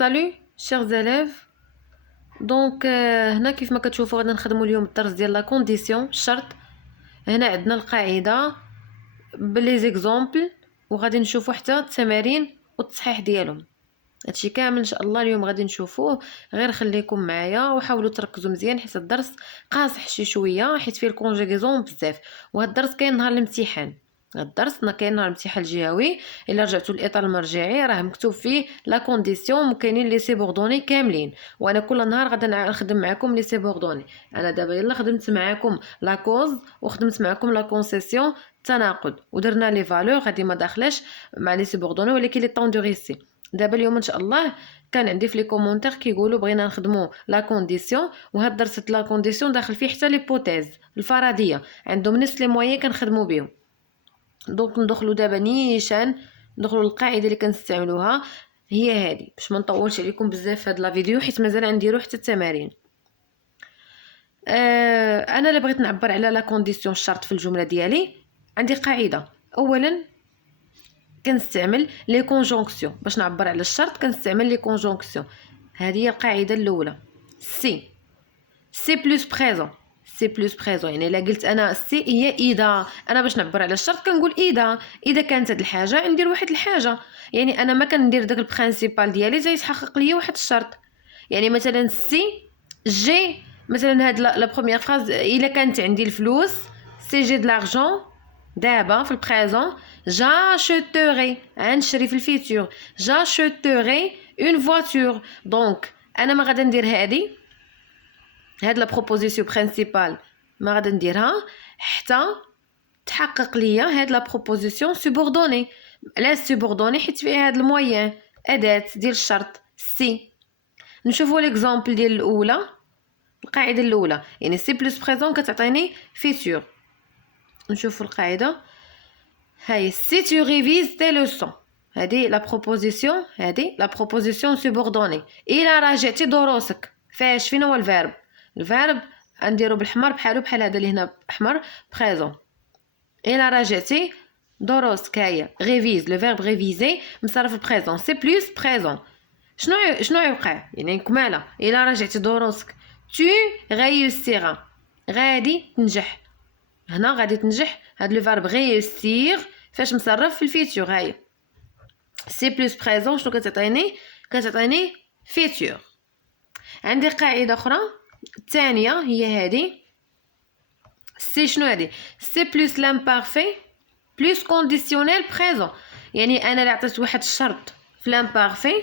Salut chers élèves. هنا كيف ما كتشوفوا غادي نخدموا اليوم الدرس ديال لا كونديسيون الشرط. هنا عندنا القاعده بلي زيكزامبل وغادي نشوفوا حتى التمارين والتصحيح ديالهم. هادشي كامل ان شاء الله اليوم غادي نشوفوه. غير خليكم معايا وحاولوا تركزوا مزيان حيت الدرس قاصح شي شويه حيت فيه الكونجيغيزون بزاف. وهاد الدرس كاين نهار الامتحان. الدرس كاين نهار الامتحان الجهوي. الا رجعتوا للاطار المرجعي راه مكتوب فيه لا كونديسيون وكاينين لي سيبوردوني كاملين. وانا كل نهار غادي نخدم معكم لي سيبوردوني. انا دابا يلا خدمت معكم لا كوز وخدمت معكم لا كونسيسيون التناقض ودرنا لي فالور غادي ما داخلاش مع لي سيبوردوني ولكن لي طون دو ريسي. دابا اليوم ان شاء الله كان عندي في لي كومونتير كيقولوا بغينا نخدموا لا كونديسيون. وهاد درس لا كونديسيون داخل فيه حتى ليبوتيز الفرضيه عندهم نفس لي موين كنخدموا بهم. دونك ندخلوا دابا نيشان ندخلوا القاعده اللي كنستعملوها هي هذه باش ما نطولش عليكم بزاف في هاد لا فيديو حيت مازال غنديروا حتى التمارين. انا اللي بغيت نعبر على لا كونديسيون الشرط في الجمله ديالي عندي قاعده. اولا كنستعمل لي كونجونكسيون باش نعبر على الشرط كنستعمل لي كونجونكسيون. هذه هي القاعده الاولى. سي بلس بريزون. سي بلس بريزون يعني الا قلت انا سي هي اذا انا باش نعبر على الشرط كنقول اذا كانت هاد الحاجه ندير واحد الحاجه. يعني انا ما كندير داك البرينسيپال ديالي زي يتحقق ليا واحد الشرط. يعني مثلا سي جي مثلا هاد لا بروميير فراز الا كانت عندي الفلوس سي جي د لارجون دابا في البريزون j'achèterai غنشري في الفيتور j'achèterai une voiture. دونك انا ما غادي ندير هاد لا بروبوزيسيون برينسيپال ما غادي نديرها حتى تحقق ليا هاد لا بروبوزيسيون سوبوردوني. علاش سوبوردوني؟ حيت فيها هاد الموين اداه ديال الشرط سي. نشوفوا ليكزامبل ديال الاولى. القاعده الاولى يعني سي بلس بريزون كتعطيني فيتور. نشوفوا القاعده هاي سي tu révises tes leçons. هذه لا بروبوزيسيون سوبوردوني. الى راجعتي دروسك فاش فين هو الفيرب نديرو بالحمر بحال هذا اللي هنا احمر بريزون. الى راجعتي دروسك هي ريفيز لو فيرب ريفيزي مصرف بريزون سي بلس بريزون. شنو يوقع يعني كماله الى راجعتي دروسك tu réussiras غادي تنجح. هنا غادي تنجح هاد لو فيرب réussir فاش مصرف في الفيتور. هاي سي بلس بريزون شنو كتعطيني فيتور. عندي قاعده اخرى الثانيه هي هذه سي شنو هذه سي بلس لامبارفي بلس كونديسيونيل بريزون. يعني انا اللي عطيت واحد الشرط في لامبارفي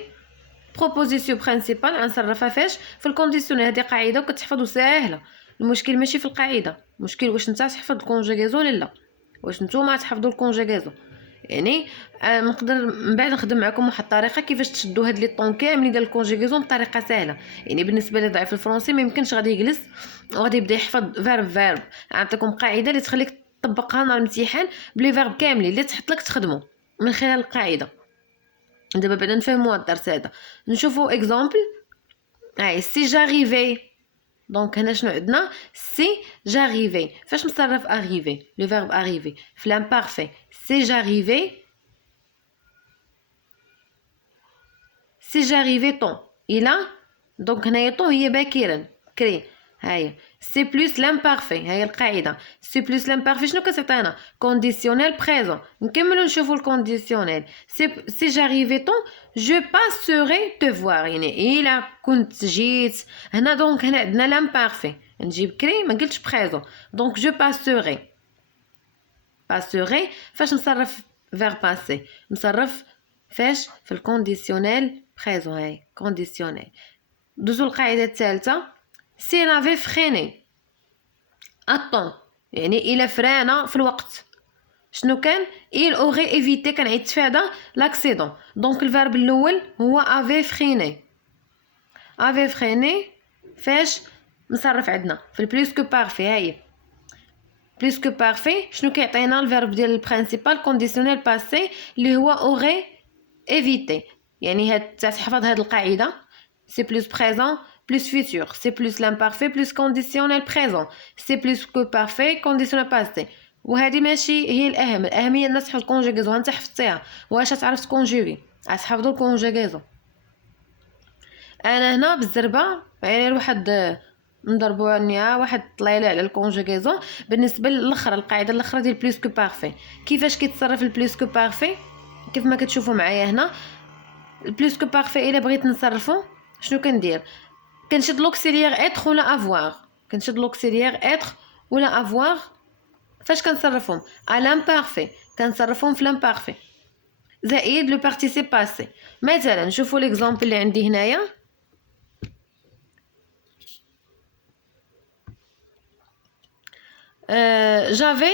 بروبوزيسيون برينسيپال غنصرفها فاش في الكونديسيونيل. هذه قاعده وكتحفظ ساهله. المشكل ماشي في القاعده، المشكل واش نتا تحفظ الكونجيغيزون ولا لا، واش نتوما تحفظوا الكونجيغيزون. يعني نقدر من بعد نخدم معكم واحد الطريقه كيفاش تشدوا هاد لي طون كاملين ديال الكونجيغيزون بطريقه سهله. يعني بالنسبه لي ضعيف الفرنسي ما يمكنش غادي يجلس وغادي يبدا يحفظ فيرب. نعطيكم قاعده اللي تخليك تطبقها نهار الامتحان بلي فيرب كاملين اللي تحط لك تخدموا من خلال القاعده. دابا بعدا نفهموا الدرس هذا. نشوفوا اكزامبل. هاي سي جاريفي. دونك هنا شنو عندنا سي جاريفي فاش مصرف اريفي لو فيرب اريفي في لامبارفي سي جاريفي طون الى. دونك هنايا طون هي باكرا كري. هاي سي بلس لامبارفي هاي القاعده سي بلس لامبارفي شنو كتعطينا كونديسيونيل بريزون. نكملوا نشوفوا الكونديسيونيل سي جاريفي طون جو باسوري تو فوار يعني الى كنت جيت هنا. دونك هنا عندنا لامبارفي نجيب كري ما قلتش بريزون. دونك جو باسوري فاش نصرف فير باسي نصرف فاش في الكونديسيونيل بريزون. هاي كونديسيونيل. دوزو القاعده الثالثه سي لافي فريني اتون يعني الى فرانا في الوقت شنو كان il aurait évité كان يتفادى لاكسيدون. دونك الفيرب الاول هو افي فريني فاش نصرف عندنا في البلوس كو بارفي. هاي بلوس كو بارفي شنو كيعطينا الفيرب ديال البرينسيپال كونديسيونيل باسي اللي هو aurait évité. يعني هاد تحفظ هاد القاعده سي بلس بريزون plus futur c'est plus l'imparfait plus conditionnel présent c'est plus que parfait conditionnel passé. وهذه ماشي هي الأهمية الناس تحفظ الكونجيغيزون. انت حفظتيها واش تعرف تكونجيغي غتحفظوا الكونجيغيزون. انا هنا بالزربه يعني واحد نضربوا واحد طلع لي على الكونجوغيزون. بالنسبه للاخر القاعده الاخرى ديال بلوس كو بارفي، كيفاش كيتصرف البلوس كو بارفي؟ كيف ما كتشوفوا معايا هنا البلوس كو بارفي الا بغيت نصرفو شنو كندير؟ كنشد لوكسيليير اتر ولا افوار، كنشد لوكسيليير اتر ولا افوار. فاش كنصرفهم ا لامبارفي كنصرفهم في لامبارفي زائد لو بارتيسيب باسي. مثلا نشوفوا ليكزامبل اللي عندي هنايا. جافي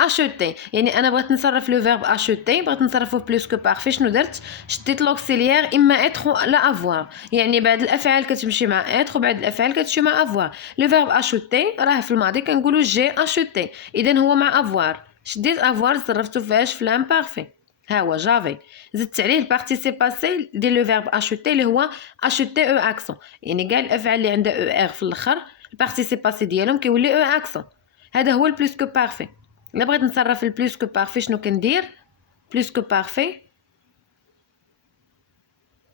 acheté، يعني انا بغيت نصرف لو فيرب acheter، بغيت نصرفه بلوس كو بارفي. شنو درت؟ شديت لوكسيليير اما اتر لا افوار، يعني بعد الافعال كتمشي مع اتر وبعد الافعال كتمشي مع افوار. لو فيرب acheter راه في الماضي كنقولوا جي acheté، اذا هو مع افوار. شديت افوار صرفتو فاش في لامبارفي، ها هو جافي. زدت عليه البارتيسيب باسي ديال لو فيرب acheter اللي هو acheter او اكسون، يعني كاع الافعال اللي عندها او ار في الاخر البارتيسيب باسي ديالهم كيولي او اكسون. هذا هو البلوس كو بارفي. الا بغيت نصرف البلوس كو بارفي شنو كندير؟ بلوس كو بارفي،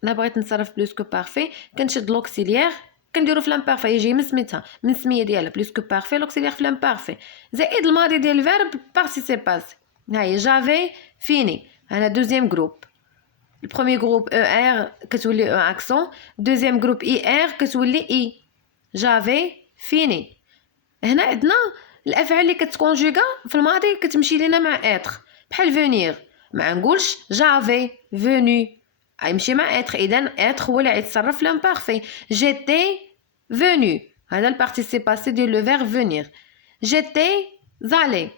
الا بغيت نصرف بلوس كو بارفي كنشد لوكسيليير كنديرو في لامبارفي، يجي من سميتها من السميه ديالها بلوس كو بارفي لوكسيليير في لامبارفي زائد الماضي ديال الفيرب بارتيسيب باسي. ها هي جافي فيني. انا دوزيام جروب، البروميي جروب او ار كتولي او اكسون، دوزيام جروب اي ار كتولي اي. جافي فيني. هنا عندنا الافعال اللي كتكونجوغا في الماضي كتمشي لينا مع اتر، بحال فونير. ما نقولش جافي فوني غيمشي مع اتر، اذا اتر هو اللي غيتصرف لامبارفي. جيتي فوني، هذا البارتيسيب باسي ديال لو فيرب فونير. جيتي زالي،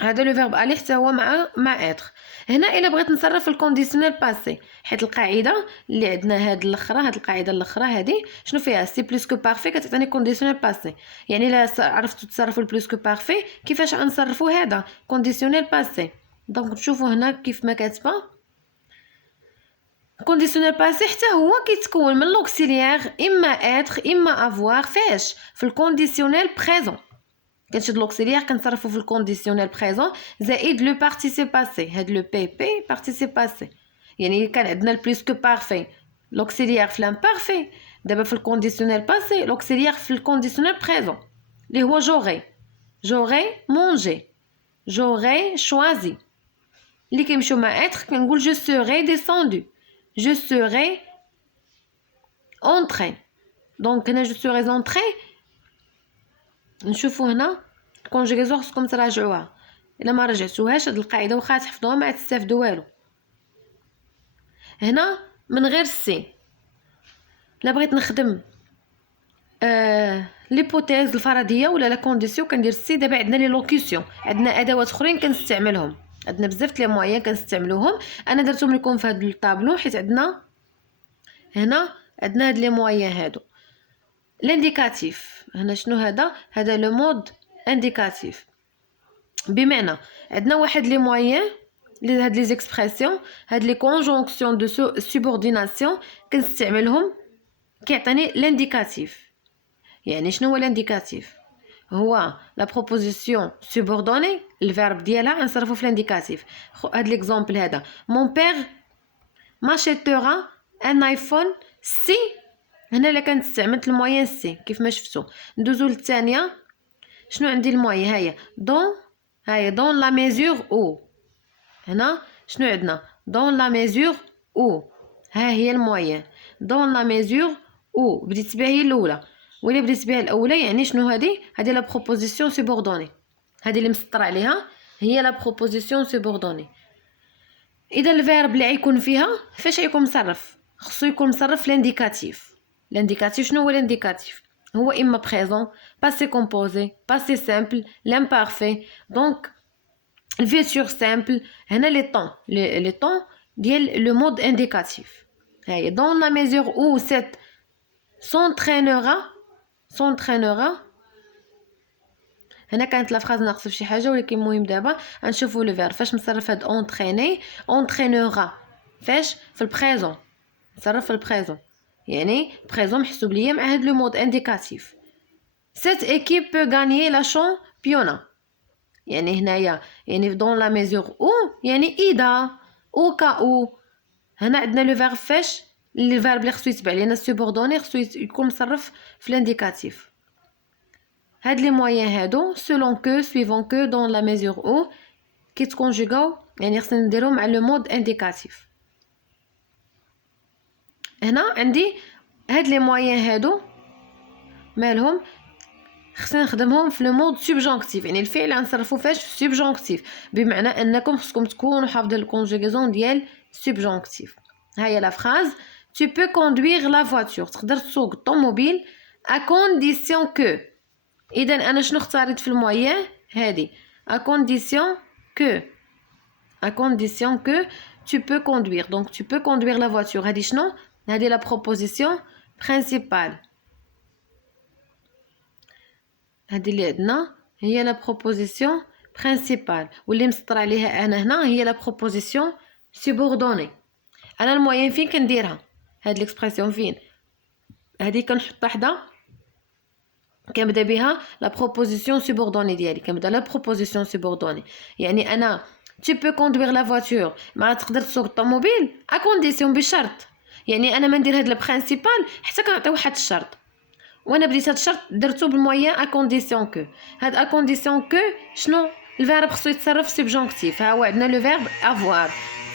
هذا لو فيرب الي حتى هو مع اتر. هنا الا بغيت نصرف الكونديسيونيل باسي، حيت القاعده اللي عندنا هاد الاخرى، هاد القاعده الاخرى هادي شنو فيها؟ سي بلوس كو بارفي كتعطيني كونديسيونيل باسي. يعني الا عرفتوا تصرفوا البلوس كو بارفي كيفاش غنصرفوا هذا كونديسيونيل باسي؟ دونك تشوفوا هنا كيف ما كاتبه كونديسيونيل باسي حتى هو كيتكون من لوكسيليير اما اتر اما افوار. فاش؟ في الكونديسيونيل بريزون كنشد لوكسيليير كنصرفو في الكونديسيونيل بريزون زائد لو بارتيسيب باسي. هاد لو بي بي بارتيسيب باسي، يعني كان عندنا البلوس كو بارفي لوكسيليير في لامبارفي، دابا في الكونديسيونيل باسي لوكسيليير في الكونديسيونيل بريزون اللي هو جوغي. جوغي مونجي، جوغي شوازي. اللي كيمشيو مع اتر كنقول جو سوغي ديسوندو، جو سوغي اونطري. دونك هنا جو سوغي اونطري. نشوفوا هنا الكونجيغيزون خصكم تراجعوها، الا ما رجعتوهاش هاد القاعده واخا تحفظوها ما تستافدوا والو. هنا من غير سي لا بغيت نخدم ليبوتيز الفرضيه ولا لا كونديسيون كندير سي. دابا عندنا لي لوكيسيون، عندنا ادوات اخرين كنستعملهم، عندنا بزاف لي مويان كنستعملوهم. انا درتهم لكم في هذا الطابلو حيت عندنا هنا عندنا هاد لي مويان هادو. لانديكاتيف هنا شنو هذا؟ هذا لو مود انديكاتيف، بمعنى عندنا واحد لي مويان هاد لي زيكسبرسيون، هاد لي كونجونكسيون دو سوبورديناسيون كنستعملهم كيعطيني لانديكاتيف. يعني شنو هو لانديكاتيف؟ هو لا بروبوزيسيون سوبوردوني الفيرب ديالها غنصرفو في لانديكاتيف. هاد ليكزامبل هذا مون بير ماشيتورا ان ايفون سي. هنا الا كنت استعملت الموين سي كيف ما شفتوا. ندوزو للثانيه. شنو عندي الموين؟ هاهي دون لا ميزور او. هنا شنو عندنا؟ دون لا ميزور او. ها هي الموين دون لا ميزور او. بديت بها هي الاولى، ولا بديت بها الاولى يعني شنو هذه لا بروبوزيسيون سوبوردوني. هذه اللي مسطر عليها هي لا بروبوزيسيون سوبوردوني. اذا الفيرب اللي غيكون فيها فاش غيكون مصرف؟ خصو يكون مصرف لانديكاتيف. لانديكاتيف شنو هو لانديكاتيف؟ هو اما بريزون، باسي كومبوزي، باسي سامبل، لامبارفي. دونك الفيتور سامبل. هنا لي طون ديال لو مود انديكاتيف. هاي دون لا ميزور او سيت سونترينورا. هنا كانت لا فراز ناقصه فشي حاجه، ولكن المهم دابا غنشوفوا لو فيرب فاش مصرف هاد اونتريني. اونترينورا فاش؟ في البريزون، مصرف في البريزون، يعني بريزون محسوب ليا مع هاد لو مود انديكاتيف. سيت ايكيب بو غانيي لا شامبيونا. يعني هنايا يعني دون لا ميزور او يعني اذا او كا او. هنا عندنا لو فيرب فاش اللي الفيرب اللي خصو يتبع لينا السوبوردوني خصو يكون مصرف في الانديكاتيف. هاد لي مويان هادو سولون كو سويفون كو دون لا ميزور او كيتكونجوغاو، يعني خصنا نديرو مع لو مود انديكاتيف. هنا عندي هاد لي مويان هادو مالهم خصنا نخدمهم في لو مود سوبجونكتيف، يعني الفعل غنصرفو فاش في سوبجونكتيف، بمعنى انكم خصكم تكونوا حافظين الكونجوغيزون ديال سوبجونكتيف. ها هي لا فراز tu peux conduire la voiture، تقدر تسوق الطوموبيل à condition que. اذا انا شنو اختاريت في المويان هادي à condition que tu peux conduire. donc tu peux conduire la voiture. هادي شنو؟ هادي لا بروبوزيسيون برينسيبال، هادي اللي عندنا هي لا بروبوزيسيون برينسيبال، واللي مسطر عليها انا هنا هي لا بروبوزيسيون سوبوردوني. انا المويان فين كنديرها هاد ليكسبرسيون؟ فين؟ هادي كنحط حدا كنبدا بها لا بروبوزيسيون سوبوردوني ديالي، كنبدا لا بروبوزيسيون سوبوردوني، يعني انا tu peux conduire la voiture، ما تقدر تسوق الطوموبيل ا كونديسيون، بشرط. يعني انا ما ندير هاد البرينسيبال حتى كنعطي واحد الشرط، وانا بديت هاد الشرط درتو بالمويان ا كونديسيون كو. هاد ا كونديسيون كو شنو؟ الفيرب خصو يتصرف سوبجونكتيف. ها هو عندنا لو فيرب افوار،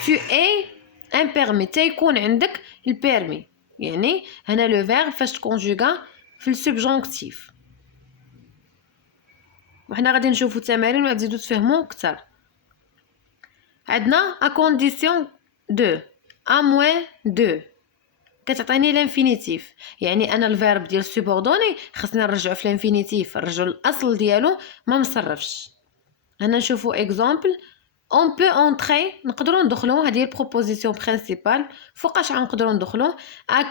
tu es un permis، تيكون عندك البيرمي. يعني هنا لو فيرب فاش تكونجوغا في السوبجونكتيف. وحنا غادي نشوفوا التمارين وغتزيدوا تفهموا اكثر. عندنا ا كونديسيون دو ا موين دو كتعطيني لانفينيتيف، يعني انا الفيرب ديال سوبوردوني خصني نرجعو في لانفينيتيف، نرجعو الاصل ديالو ما مصرفش. هنا نشوفوا اكزامبل on peut entrer، نقدروا ندخلوا، هذه البروبوزيسيون برينسيبال. فوقاش غنقدروا ندخلوا؟ ا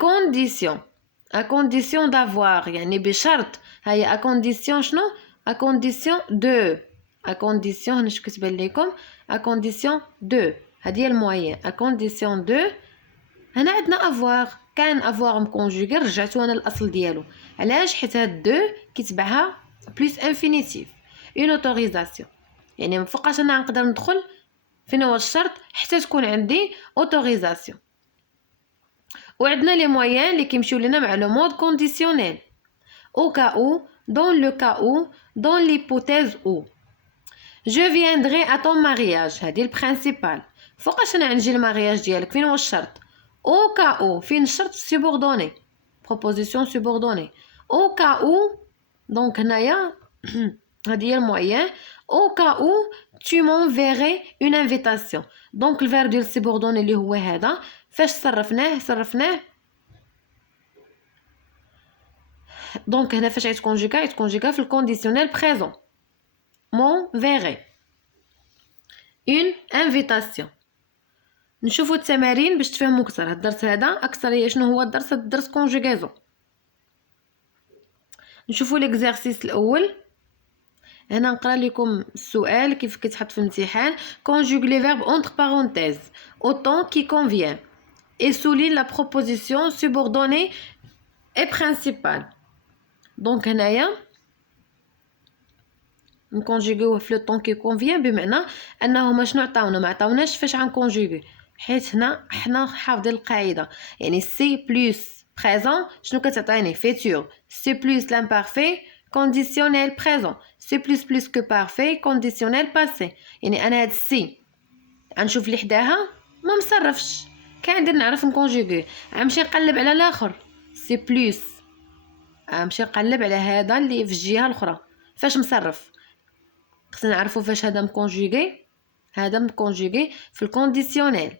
كونديسيون دافوار، يعني بشرط. هي ا كونديسيون شنو؟ ا كونديسيون دو، ا كونديسيون هنا شكون كتبان لكم؟ ا كونديسيون دو، هذه هي الموين. ا كونديسيون دو هنا عندنا افوار، كان افوار مكونجوغي رجعتو انا الاصل ديالو. علاش؟ حيت هاد دو كيتبعها بلس انفينيتيف، اون اوتوريزاسيون، يعني مفوقاش انا نقدر ندخل. فين هو الشرط؟ حتى تكون عندي اوتوريزاسيون. وعندنا لي مويان اللي كيمشيو لنا مع لو مود كونديسيونيل، او كا او، دون لو كا او، دون ليبوتيز او. جو فياندري ا طون مارياج، هادي البرينسيبال. فوقاش انا نجي المارياج ديالك؟ فين هو الشرط؟ او كا او، فين الشرط؟ سوبوردوني، بروبوزيسيون سوبوردوني. او كا او، دونك هنايا هادي هي المويان. au cas où tu m'enverrais une invitation. donc الفيرب ديال سوبوردوني اللي هو هذا فاش صرفناه دونك هنا فاش يتكونجيكا في الكونديسيونيل بريزون. m'enverrait une invitation. نشوفوا التمارين باش تفهموا اكثر. هاد الدرس هذا اكثر هي شنو هو الدرس؟ الدرس كونجوغيزون. نشوفوا ليكزارسيس الاول. هنا نقرا لكم السؤال كيف كيتحط في الامتحان. conjugue les verbes entre parenthèses au temps qui convient et souligne la proposition subordonnée et principale. donc هنايا نكونجوغيوه في لو طون كي كونفيان، بمعنى انه شنو عطاونا؟ ما عطاوناش فاش غنكونجوغي، حيت هنا حنا حافظين القاعده. يعني سي بلس بريزون شنو كتعطيني؟ فيتور. سي بلس لامبارفي conditionnel présent. c'est plus que parfait conditionnel passé. يعني انا هاد السي غنشوف اللي حداها ما مصرفش، كندير نعرف نكونجوغي، غنمشي نقلب على الاخر سي بلس، غنمشي نقلب على هذا اللي في الجهه الاخرى فاش مصرف. خصنا نعرفوا فاش هذا مكونجوغي، هذا مكونجوغي في الكونديسيونيل.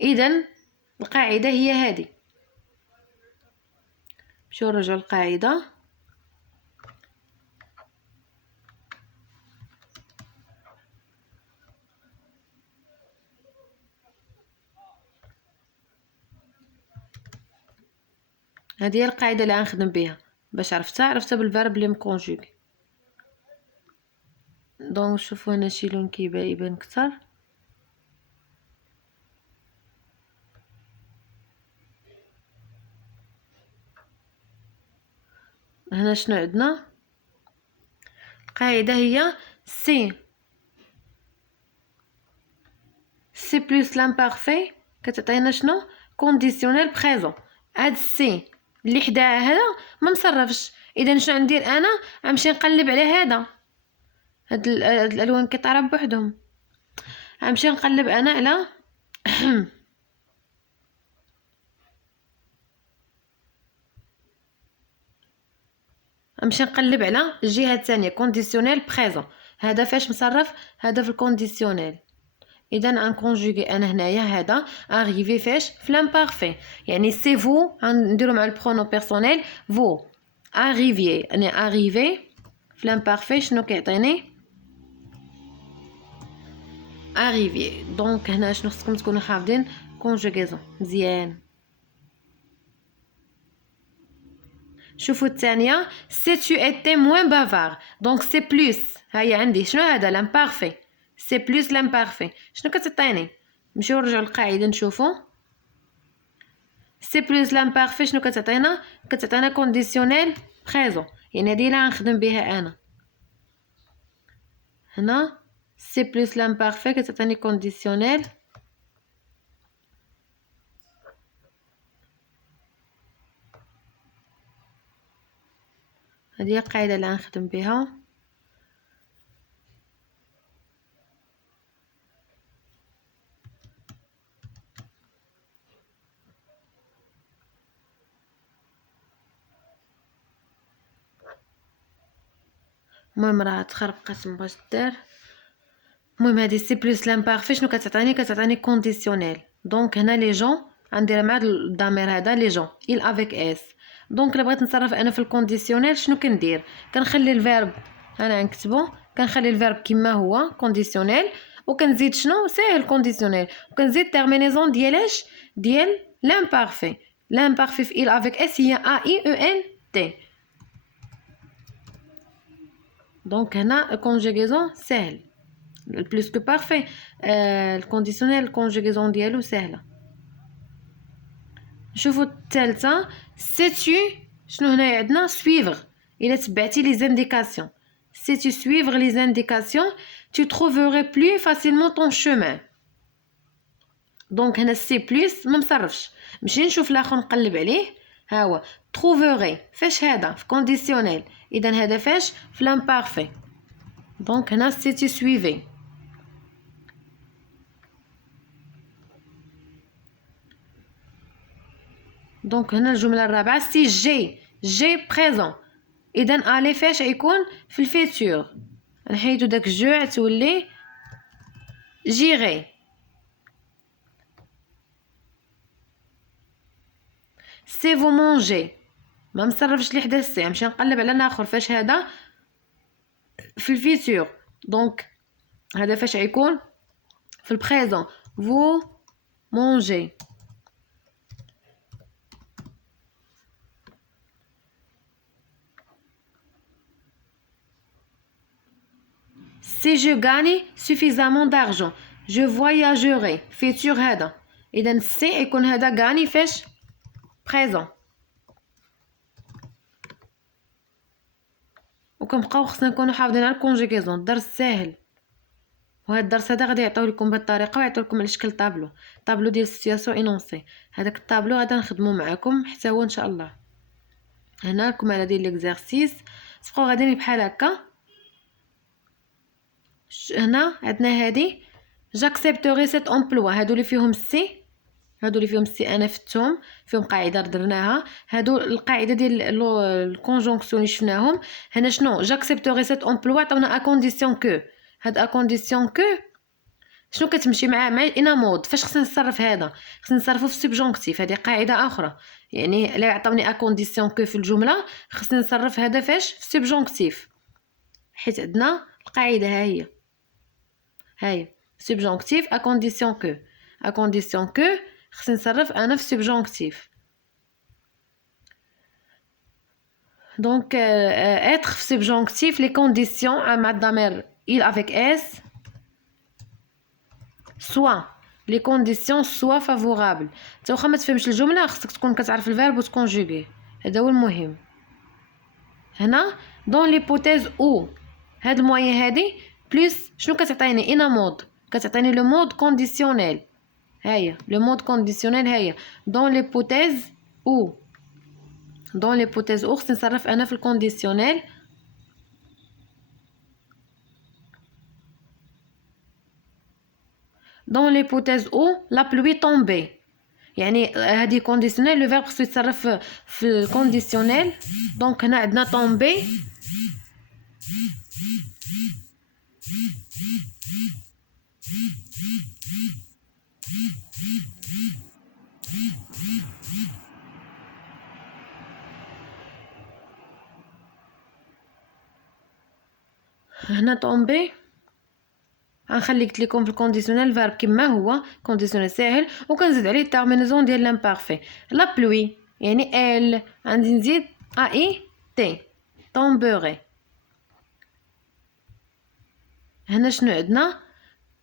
اذا القاعده هي هذه. نمشيو نرجعوا القاعده. هذه هي القاعده اللي غنخدم بها باش عرفتها بالفيرب اللي مكونجوغي. دونك شوفوا هنا شي لون يبان اكثر. هنا شنو عندنا؟ القاعده هي سي بلس لامبارفي كتعطينا شنو؟ كونديسيونيل بريزون. هاد سي اللي حداه هذا ما مصرفش، اذا شنو ندير انا؟ غنمشي نقلب على هذا، هاد الالوان كيطراب بوحدهم، غنمشي نقلب انا على غنمشي نقلب على الجهه الثانيه كونديسيونيل بريزون. هذا فاش مصرف؟ هذا في الكونديسيونيل. اذا ان كونجوغي انا هنايا هذا اريفي فاش؟ في لامبارفي، يعني سي فو غنديرو مع البرونو بيرسونيل فو اريفي، يعني اريفي في لامبارفي شنو كيعطيني؟ اريفي. دونك هنا شنو خصكم تكونوا حافظين؟ كونجوغيزون مزيان. شوفوا الثانيه سي تو ايتي موين بافار، دونك سي بلوس. هيا عندي شنو هذا؟ لامبارفي، سي بلوس لامبارفي. شنو كتعطيني؟ نمشيو نرجعوا للقاعده نشوفوا سي بلوس لامبارفي شنو كتعطينا؟ كتعطينا كونديسيونيل بريزون، يعني هذه اللي غنخدم بها انا هنا. سي بلوس لامبارفي كتعطيني كونديسيونيل هذه هي القاعده اللي غنخدم بها. المهم راه تخربقات مبغاش دار. المهم هذه سي بلس لامبارفي شنو كتعطيني؟ كتعطيني كونديسيونيل. دونك هنا لي جون غندير مع الضمير هذا لي جون il افيك اس. دونك الا بغيت نتصرف انا في الكونديسيونيل شنو كندير؟ كنخلي الفيرب انا نكتبو، كنخلي الفيرب كما هو كونديسيونيل، وكنزيد شنو؟ ساهل كونديسيونيل، وكنزيد تيرمينيزون ديالاش؟ ديال لامبارفي. لامبارفي في il افيك اس هي ا اي او ان تي. دونك هنا الكونجوغيزون ساهل بلوس كو بارفي. الكونديسيونيل الكونجوغيزون ديالو ساهله. نشوفوا الثالثه سي تو شنو هنا عندنا؟ سويفر. الا تبعتي لي زانديكاسيون سي تو سويفر لي زانديكاسيون tu trouverais plus facilement ton chemin. دونك هنا سي بلس ما مصرفش، نمشي نشوف الاخر نقلب عليه. ها هو trouverais فاش؟ هذا في كونديسيونيل، اذا هذا فاش؟ في لامبارفي. دونك هنا سي tu suivais. دونك هنا الجمله الرابعه سي جي بريزون، اذا الي فاش يكون؟ في الفيتور. نحيدو داك جو تولي جيغي. سي فو مونجي ما مصرفش لي حدا السي، نمشي نقلب على الاخر فاش؟ هذا في الفيتور. دونك هذا فاش يكون؟ في البريزون فو مونجي. Si je gagne suffisamment d'argent, je voyagerai. futur هذا. إذا سي يكون هذا غاني فاش؟ présent. وكنبقاو خصنا نكونوا حافظين على الكونجوغيزون. الدرس ساهل، وهذا الدرس هذا غادي يعطيو لكم بهذه الطريقه ويعطيو لكم على شكل طابلو ديال سيتواسيون انونسي. هذاك الطابلو غادي نخدمو معكم حتى هو ان شاء الله. هنا لكم على ديال ليكزارسيس تبقاو غاديين بحال هكا. هنا عندنا هذه جاكسبتوري سيت امبلوا، هادو اللي فيهم السي، هادو اللي فيهم السي انا فتهم فيهم قاعده درناها. هادو القاعده ديال الكونجونكسيون اللي شفناهم هنا. شنو جاكسبتوري سيت امبلوا؟ عطاونا ا كونديسيون كو. هاد ا كونديسيون كو شنو كتمشي مع انا مود. فاش خصني نصرف هذا؟ خصني نصرفو في السوبجونكتيف. هذه قاعده اخرى، يعني الا عطاوني ا كونديسيون كو في الجمله خصني نصرف هذا فاش؟ في السوبجونكتيف، حيت عندنا القاعده ها هي subjonctif à condition que خصني نصرف انا في subjonctif. donc être في subjonctif les conditions مع الضمير il avec s soit les conditions soient favorables. حتى واخا ما تفهمش الجمله خصك تكون كتعرف الفيرب وتكونجوغي، هذا هو المهم. هنا dans l'hypothèse où هاد الموين هادي بلس شنو كتعطيني؟ انا مود كتعطيني لو مود كونديسيونيل. هيا لو مود كونديسيونيل هيا دون ليبوتيز او خصني نصرف انا في الكونديسيونيل. دون ليبوتيز او لا بلوي طومبي، يعني هذه كونديسيونيل لو فيرب خصو يتصرف في الكونديسيونيل. دونك هنا عندنا طومبي، هنا طومبي غنخلي قلت لكم في الكونديسيونيل فيرب كما هو كونديسيونيل ساهل، وكنزيد عليه التيرمينازون ديال لامبارفي. لا بلوي يعني ال، غادي نزيد اي تي طومبوغي. هنا شنو عندنا؟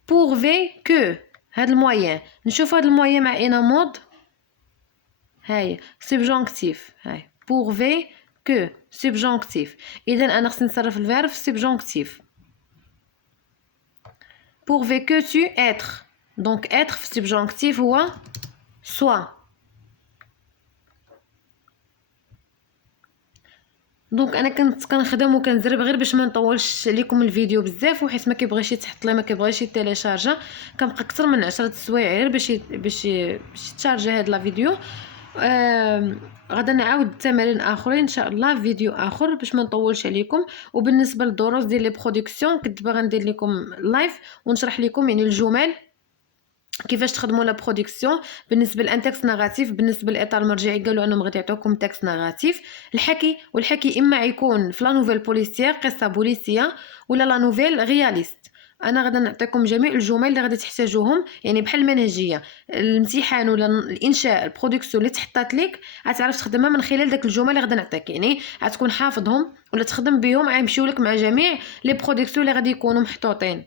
بورفي كو، هاد الموين نشوف هاد الموين مع اينا مود. هاي سبجونكتيف، هاي بورفي كو سبجونكتيف، اذا انا خصني نصرف الفيرب في سبجونكتيف. pourvu que tu être. donc être في subjonctif هو soit. دونك انا كنت كنخدم وكنزرب غير باش ما نطولش لكم الفيديو بزاف، وحيت ما كيبغيش يتحط لي، ما كيبغيش يتيليشارجا، كنبقى اكثر من 10 سوايع غير باش تشارجي هاد لا فيديو. غدا نعاود التمارين اخرين ان شاء الله، فيديو اخر باش ما نطولش عليكم. وبالنسبه للدروس ديال لي برودكسيون كنت باغا ندير لكم لايف ونشرح لكم يعني الجمل كيفاش تخدموا لا برودكسيون. بالنسبه للان تكست ناراتيف، بالنسبه للاطار المرجعي قالوا انهم غادي يعطيوكم تكست ناراتيف. والحكي اما يكون في لا نوفيل بوليسيير قصه بوليسيه، ولا لا نوفيل رياليست. انا غادي نعطيكم جميع الجمل اللي غادي تحتاجوهم، يعني بحال المنهجيه الامتحان ولا الانشاء البرودكسيون اللي تحطات لك غتعرف تخدمها من خلال داك الجمل اللي غادي نعطيك، يعني غتكون حافظهم ولا تخدم بهم، غيمشيو لك مع جميع لي برودكسيون اللي غادي يكونوا محطوطين.